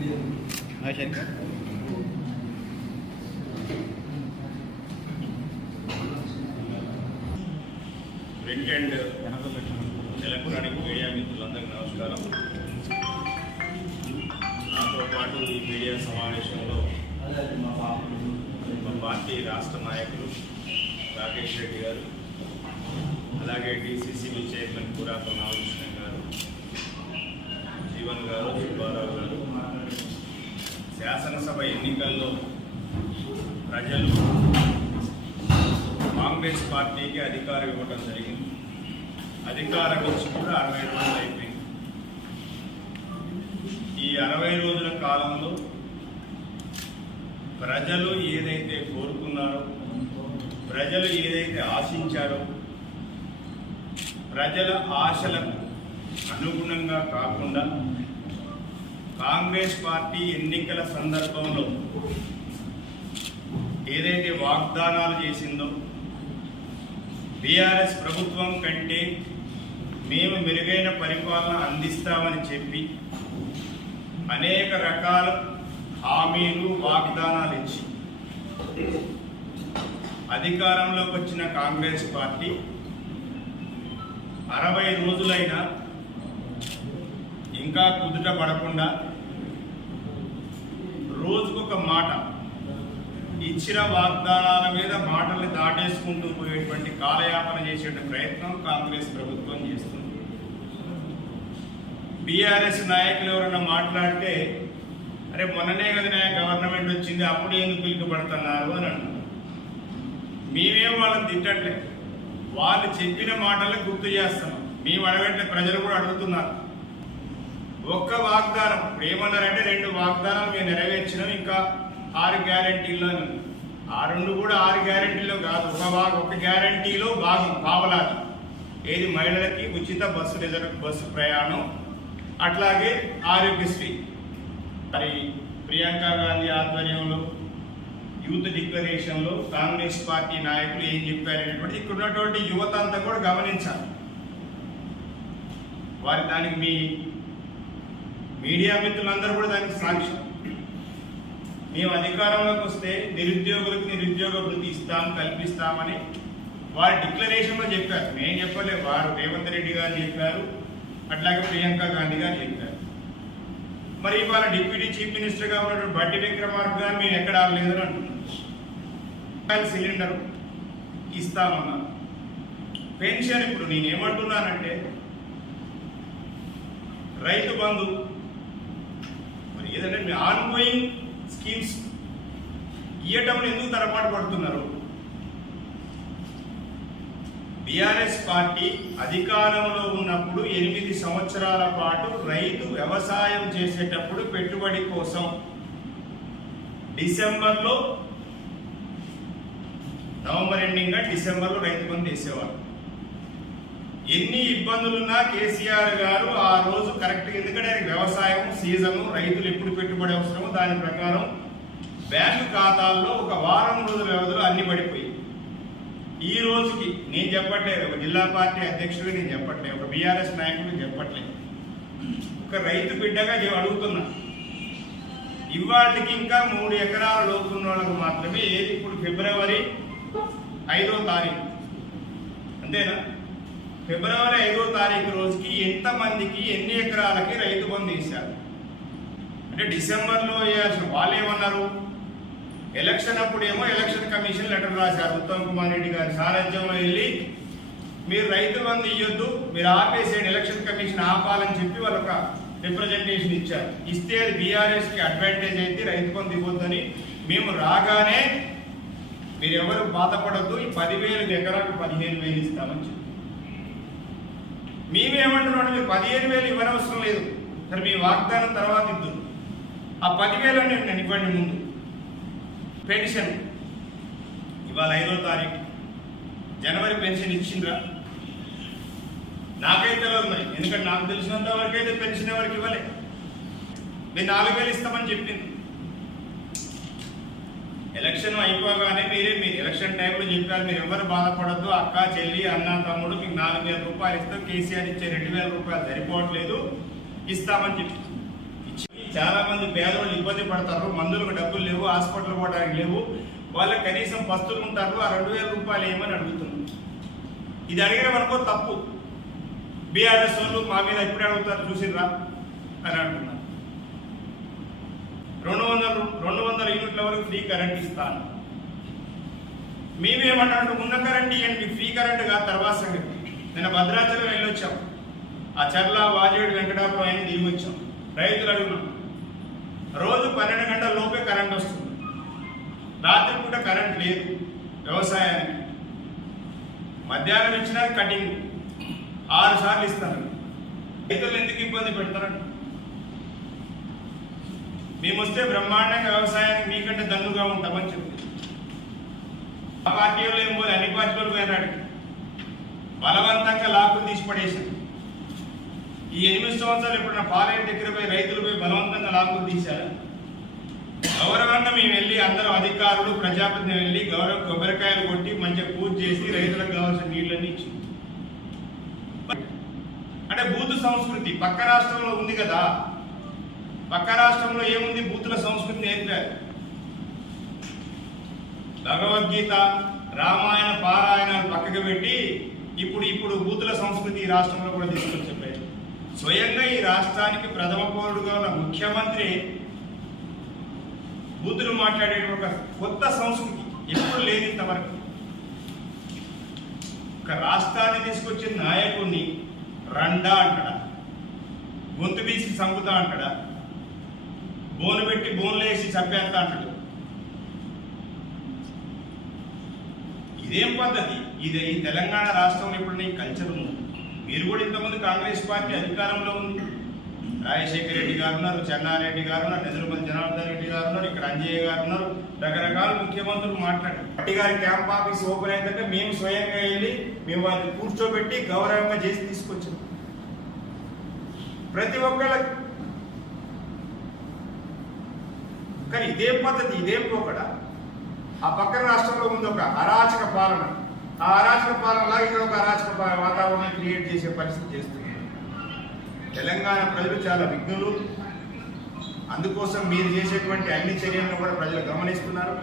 Print and electronic media మిత్రులందరికీ నమస్కారం. నాతో పాటు ఈ మీడియా సమావేశంలో మా పార్టీ రాష్ట్ర నాయకులు రాకేష్ రెడ్డి గారు, అలాగే DCCB చైర్మన్ పురాతన నాగకృష్ణ గారు, జీవన్ గారు, సుబ్బారావు గారు. శాసనసభ ఎన్నికల్లో ప్రజలు కాంగ్రెస్ పార్టీకి అధికారం ఇవ్వడం జరిగింది. అధికారం ఇచ్చి కూడా 60 రోజులు అయిపోయింది. ఈ 60 రోజుల కాలంలో ప్రజలు ఏదైతే కోరుకున్నారో, ప్రజలు ఏదైతే ఆశించారో, ప్రజల ఆశలకు అనుగుణంగా కాకుండా కాంగ్రెస్ పార్టీ ఎన్నికల సందర్భంలో ఏదైతే వాగ్దానాలు చేసిందో, బీఆర్ఎస్ ప్రభుత్వం కంటే మేము మెరుగైన పరిపాలన అందిస్తామని చెప్పి అనేక రకాల హామీలు, వాగ్దానాలు ఇచ్చి అధికారంలోకి వచ్చిన కాంగ్రెస్ పార్టీ 60 రోజులైనా ఇంకా కుదుట పడకుండా రోజుకొక మాట, ఇచ్చిన వాగ్దానాల మీద మాటల్ని దాటేసుకుంటూ పోయేటువంటి కాలయాపన చేసే ప్రయత్నం కాంగ్రెస్ ప్రభుత్వం చేస్తుంది. బీఆర్ఎస్ నాయకులు ఎవరన్నా మాట్లాడితే, అరే మొన్ననే కదా గవర్నమెంట్ వచ్చింది, అప్పుడు ఎందుకు పిలుపుపడుతున్నారు అని అన్నారు. మేమేం వాళ్ళని తిట్టట్లేదు, వాళ్ళు చెప్పిన మాటలకు గుర్తు చేస్తాం. మేము అడగట్లే, ప్రజలు కూడా అడుగుతున్నారు. ఒక్క వాగ్దానం ఏమన్నారంటే, 2 వాగ్దానాలు మేము నెరవేర్చినాం, ఇంకా 6 గ్యారంటీల్లో. ఆ 2 కూడా 6 గ్యారంటీలో కాదు, ఒక గ్యారంటీలో భాగం పావలాది. ఏది? మహిళలకి ఉచిత బస్సు ప్రయాణం, అట్లాగే ఆరోగ్యశ్రీ. మరి ప్రియాంక గాంధీ ఆధ్వర్యంలో యూత్ డిక్లరేషన్లో కాంగ్రెస్ పార్టీ నాయకులు ఏం చెప్పారనేటువంటి ఇక్కడ ఉన్నటువంటి యువత అంతా కూడా గమనించాలి. వారి దానికి మీ మీడియా మిత్రులందరూ కూడా దానికి సాక్ష్యం. మేము అధికారంలోకి వస్తే నిరుద్యోగులకు నిరుద్యోగ వృత్తి కల్పిస్తామని వారి డిక్లరేషన్లో చెప్పారు. మేము చెప్పలేదు, వారు రేవంత్ రెడ్డి గారు చెప్పారు, అట్లాగే ప్రియాంక గాంధీ గారు చెప్పారు. మరి ఇవాళ డిప్యూటీ చీఫ్ మినిస్టర్గా ఉన్నటువంటి బట్టి విక్రమార్క గారు మేము ఎక్కడ ఆగలేదని అంటున్నారు. సిలిండర్ ఇస్తామన్నారు. పెన్షన్ ఇప్పుడు నేనేమంటున్నానంటే, రైతు బంధు మరి ఏదంటే ఆన్గోయింగ్ స్కీమ్స్ ఇవ్వటంలో ఎందుకు తరపాటు పడుతున్నారు? బీఆర్ఎస్ పార్టీ అధికారంలో ఉన్నప్పుడు 8 సంవత్సరాల పాటు రైతు వ్యవసాయం చేసేటప్పుడు పెట్టుబడి కోసం నవంబర్ ఎండింగ్ డిసెంబర్లో రైతు బంధు వేసేవారు. ఎన్ని ఇబ్బందులున్నా కేసీఆర్ గారు ఆ రోజు కరెక్ట్గా, ఎందుకంటే వ్యవసాయం సీజను, రైతులు ఎప్పుడు పెట్టుబడి అవసరమో దాని ప్రకారం బ్యాంకు ఖాతాల్లో ఒక వారం రోజుల వ్యవధిలో అన్ని పడిపోయి, ఈ రోజుకి నేను చెప్పట్లేదు, ఒక జిల్లా పార్టీ అధ్యక్షుడిగా నేను చెప్పట్లేదు, ఒక బీఆర్ఎస్ నాయకుడిని చెప్పట్లేదు, ఒక రైతు బిడ్డగా అడుగుతున్నా. ఇవాటికి ఇంకా 3 ఎకరాల లోపు ఉన్న వాళ్ళకు మాత్రమే, ఏది ఇప్పుడు ఫిబ్రవరి 5వ తారీఖు, అంతేనా? ఫిబ్రవరి 5వ తారీఖు రోజుకి ఎంతమందికి ఎన్ని ఎకరాలకి రైతు బంధు వేశారు అంటే డిసెంబర్లో వేయాల్సిన వాళ్ళు ఏమన్నారు? ఎలక్షన్ అప్పుడేమో ఎలక్షన్ కమిషన్ లెటర్ రాశారు. ఉత్తమ్ కుమార్ రెడ్డి గారి సారథ్యంలో వెళ్ళి, మీరు రైతు బంధు ఇవ్వద్దు, మీరు ఆపేసేయండి, ఎలక్షన్ కమిషన్ ఆపాలని చెప్పి వాళ్ళొక రిప్రజెంటేషన్ ఇచ్చారు. ఇస్తే అది బీఆర్ఎస్కి అడ్వాంటేజ్ అయితే రైతు బంధు ఇవ్వద్దని మేము రాగానే, మీరు ఎవరు బాధపడద్దు, ఈ 10,000 ఎకరాలకు 15,000 ఇస్తామని చెప్పి. మేమేమంటున్నాడు, మీరు 15,000 ఇవ్వనవసరం లేదు, సరే మీ వాగ్దానం తర్వాత ఇద్దు, ఆ 10,000 నేను ఇవ్వండి ముందు. పెన్షన్ ఇవాళ 5వ తారీఖు, జనవరి పెన్షన్ ఇచ్చిండ్రా? నాకైతే తెలియదు మరి, ఎందుకంటే నాకు తెలిసినంత వరకైతే పెన్షన్ ఎవరికి ఇవ్వలే. మీరు 4,000 ఇస్తామని చెప్పింది. ఎలక్షన్ అయిపోగానే మీరు ఎలక్షన్ టైంలో చెప్పారు, మీరు ఎవరు బాధపడద్దు, అక్క చెల్లి అన్న తమ్ముడు మీకు 4,000 రూపాయలు ఇస్తాం, కేసీఆర్ ఇచ్చే 2,000 రూపాయలు సరిపోవట్లేదు, ఇస్తామని చెప్పి చాలా మంది మంది పేదవాళ్ళు ఇబ్బంది పడతారు, మందులకు డబ్బులు లేవు, హాస్పిటల్ పోవడానికి లేవు, వాళ్ళకి కనీసం పస్తులు ఉంటారు, ఆ 2000 రూపాయలు ఏమని అడుగుతున్నాం. ఇది అడిగిన మనకో తప్పు. బీఆర్ఎస్ వాళ్ళు మా మీద ఎప్పుడే అడుగుతారు చూసిర్రా అని అంటున్నారు. 200 యూనిట్ల వరకు ఫ్రీ కరెంట్ ఇస్తాను. మేమేమన్నాడు, ఉన్న కరెంట్ ఇవ్వండి, ఫ్రీ కరెంట్ కాదు తర్వాత సంగతి. నేను భద్రాచలం వెళ్ళొచ్చాం, ఆ చర్ల వాజేడు వెంకటాపురం అయిన తిరిగి వచ్చాం. రైతులు అడుగున్నాం, రోజు 12 గంటల లోపే కరెంట్ వస్తుంది, రాత్రి పూట కరెంట్ లేదు వ్యవసాయానికి. మధ్యాహ్నం ఇచ్చినా కటింగ్ 6 సార్లు ఇస్తారు. రైతులు ఎందుకు ఇబ్బంది పెడతారండి? మేము వస్తే బ్రహ్మాండంగా వ్యవసాయానికి మీకంటే దన్నుగా ఉంటామని చెప్పి ఆ పార్టీ వాళ్ళు ఏం పోలే, అన్ని పార్టీలు పోయినాడు, బలవంతంగా లాక్కులు తీసి పడేశారు. ఈ 8 సంవత్సరాలు ఎప్పుడైనా పాలేరు దగ్గర పోయి రైతులు పోయి బలవంతంగా లాక్కులు తీశారు. గౌరవంగా మేము వెళ్ళి అందరూ అధికారులు ప్రజాప్రతినిధులు వెళ్ళి కొబ్బరికాయలు కొట్టి మంచిగా పూజ చేసి రైతులకు కావాల్సిన నీళ్ళని ఇచ్చి, అంటే బూతు సంస్కృతి పక్క రాష్ట్రంలో ఉంది కదా. పక్క రాష్ట్రంలో ఏముంది, బూతుల సంస్కృతి నేర్పారు. భగవద్గీత రామాయణ పారాయణాలు పక్కకు పెట్టి ఇప్పుడు బూతుల సంస్కృతి ఈ రాష్ట్రంలో కూడా తీసుకొని చెప్పారు. స్వయంగా ఈ రాష్ట్రానికి ప్రథమ పౌరుడుగా ఉన్న ముఖ్యమంత్రి బూతులు మాట్లాడే ఒక కొత్త సంస్కృతి ఎప్పుడు లేదు ఇంతవరకు. ఒక రాష్ట్రాన్ని తీసుకొచ్చిన నాయకుడిని రండా అంటాడా, గొంతు బీసి చంపుతా అంటాడా, బోను పెట్టి బోన్లు వేసి చంపేస్తా అంటాడు. ఇదేం పద్ధతి? ఇదే ఈ తెలంగాణ రాష్ట్రంలో ఇప్పుడు ఈ కల్చర్ ఉంది. మీరు కూడా ఇంతకుముందు కాంగ్రెస్ పార్టీ అధికారంలో ఉంది, రాజశేఖర రెడ్డి గారు ఉన్నారు, చెన్నారెడ్డి గారు ఉన్నారు, నిజామాబాద్ జనార్దన్ రెడ్డి గారు ఉన్నారు, ఇక్కడ అంజయ్య గారు ఉన్నారు, రకరకాల ముఖ్యమంత్రులు మాట్లాడారు. పార్టీ గారి క్యాంప్ ఆఫీస్ ఓపెన్ అయిందంటే మేము స్వయంగా వెళ్ళి మేము వారిని కూర్చోబెట్టి గౌరవంగా చేసి తీసుకొచ్చాం. ప్రతి ఒక్కళ్ళకి. కానీ ఇదేం పద్ధతి, ఇదేం పోకడా? ఆ పక్కన రాష్ట్రంలో ఉంది ఒక అరాచక పాలన. ఆ అరాచక పాలనలా ఇక్కడ ఒక అరాచక వాతావరణం క్రియేట్ చేసే పరిస్థితి చేస్తుంది. తెలంగాణ ప్రజలు చాలా విఘ్నులు. అందుకోసం మీరు చేసేటువంటి అన్ని చర్యలను కూడా ప్రజలు గమనిస్తున్నారు.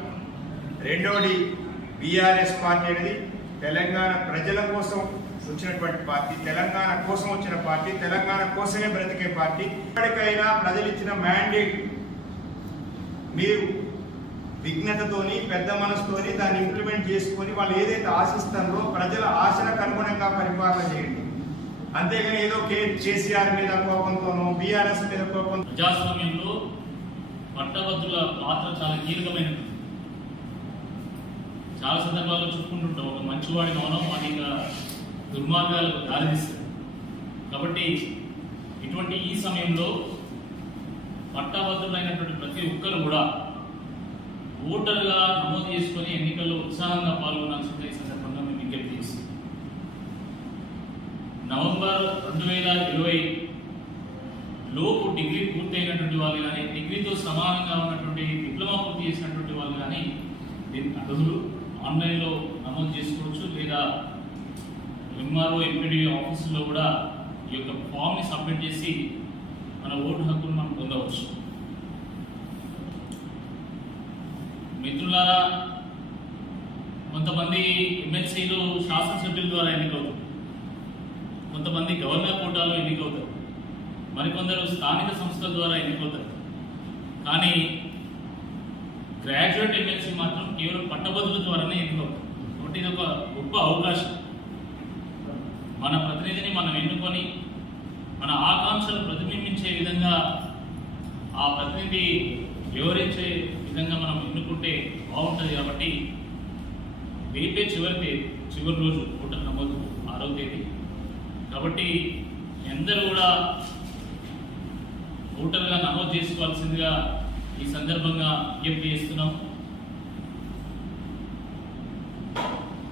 రెండవది, బీఆర్ఎస్ పార్టీ అనేది తెలంగాణ ప్రజల కోసం వచ్చినటువంటి పార్టీ, తెలంగాణ కోసం వచ్చిన పార్టీ, తెలంగాణ కోసమే బ్రతికే పార్టీ. ఇప్పటికైనా ప్రజలు ఇచ్చిన మ్యాండేట్ మీరు విఘ్నతతోని పెద్ద మనసుతోని దాన్ని ఇంప్లిమెంట్ చేసుకొని వాళ్ళు ఏదైతే ఆశిస్తారో ప్రజల ఆశలకు అనుగుణంగా పరిపాలన చేయండి. అంతేగాని ఏదో కేసీఆర్ మీద కోపంతోనో బీఆర్ఎస్ మీద కోపం. ప్రజాస్వామ్యంలో పట్టభద్రుల పాత్ర చాలా కీలకమైనది. చాలా సందర్భాల్లో చెప్పుకుంటుంటాం, ఒక మంచివాడి మౌనం అనేక దుర్మార్గాలకు దారితీస్తుంది. కాబట్టి ఇటువంటి ఈ సమయంలో పట్టభద్రులైనటువంటి ప్రతి ఒక్కరు కూడా ఓటర్గా నమోదు చేసుకొని ఎన్నికల్లో ఉత్సాహంగా పాల్గొనాల్సిందే. ఈ సందర్భంగా మేము విజ్ఞప్తి చేస్తాం. నవంబర్ 2020 లోపు డిగ్రీ పూర్తయినటువంటి వాళ్ళు కానీ, డిగ్రీతో సమానంగా ఉన్నటువంటి డిప్లొమా పూర్తి చేసినటువంటి వాళ్ళు కానీ దీనికి అర్హులు. ఆన్లైన్లో నమోదు చేసుకోవచ్చు, లేదా ఎంఆర్ఓ ఎంపీడీ ఆఫీసుల్లో కూడా ఈ యొక్క ఫామ్ని సబ్మిట్ చేసి మన ఓటు హక్కును మనం పొందవచ్చు. మిత్రులారా, కొంతమంది ఎమ్మెల్సీలు శాసనసభ్యుల ద్వారా ఎన్నికవుతారు, కొంతమంది గవర్నర్ కోటాలో ఎన్నికవుతారు, మరికొందరు స్థానిక సంస్థల ద్వారా ఎన్నికవుతారు. కానీ గ్రాడ్యుయేట్ ఎమ్మెల్సీ మాత్రం కేవలం పట్టభద్రుల ద్వారానే ఎన్నికవుతారు. కాబట్టి ఇది ఒక గొప్ప అవకాశం. మన ప్రతినిధిని మనం ఎన్నుకొని మన ఆకాంక్షలు ప్రతిబింబించే విధంగా, ఆ ప్రతినిధి వివరించే విధంగా మనం ఎన్నుకుంటే బాగుంటుంది. కాబట్టి రేపే చివరి రోజు ఓటర్ నమోదు 6వ తేదీ. కాబట్టి అందరూ కూడా ఓటర్గా నమోదు చేసుకోవాల్సిందిగా ఈ సందర్భంగా విజ్ఞప్తి చేస్తున్నాం.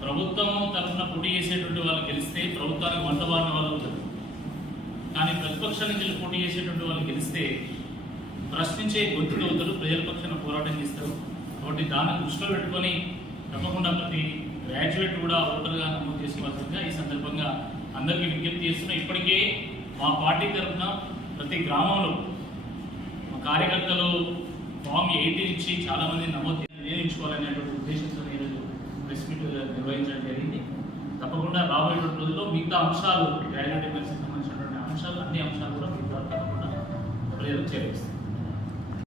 ప్రభుత్వం తరఫున పోటీ చేసేటువంటి వాళ్ళు గెలిస్తే ప్రభుత్వానికి వంటబారిన వాళ్ళు అవుతారు. కానీ ప్రతిపక్షాల నుంచి పోటీ చేసేటువంటి వాళ్ళు గెలిస్తే ప్రశ్నించే గొంతులు అవుతారు, ప్రజల పక్షాన పోరాటం చేస్తారు. కాబట్టి దాన్ని దృష్టిలో పెట్టుకొని తప్పకుండా ప్రతి గ్రాడ్యుయేట్ కూడా ఓటర్గా నమోదు చేసుకోవాల్సిందిగా ఈ సందర్భంగా అందరికీ విజ్ఞప్తి చేస్తున్నాం. ఇప్పటికే మా పార్టీ తరఫున ప్రతి గ్రామంలో కార్యకర్తలు ఫామ్ 18 ఇచ్చి చాలా మంది నమోదు వినియోగించుకోవాలనేటువంటి ఉద్దేశంతో ఈరోజు ప్రెస్ మీట్ నిర్వహించడం జరిగింది. తప్పకుండా రాబోయేటువంటి రోజుల్లో మిగతా అంశాలు గ్రాడ్యుయేట్ ఎమ్మెల్సీకి సంబంధించినటువంటి అంశాలు అన్ని అంశాలు కూడా మిగతా తప్పకుండా ప్రజలకు చేరుస్తాయి.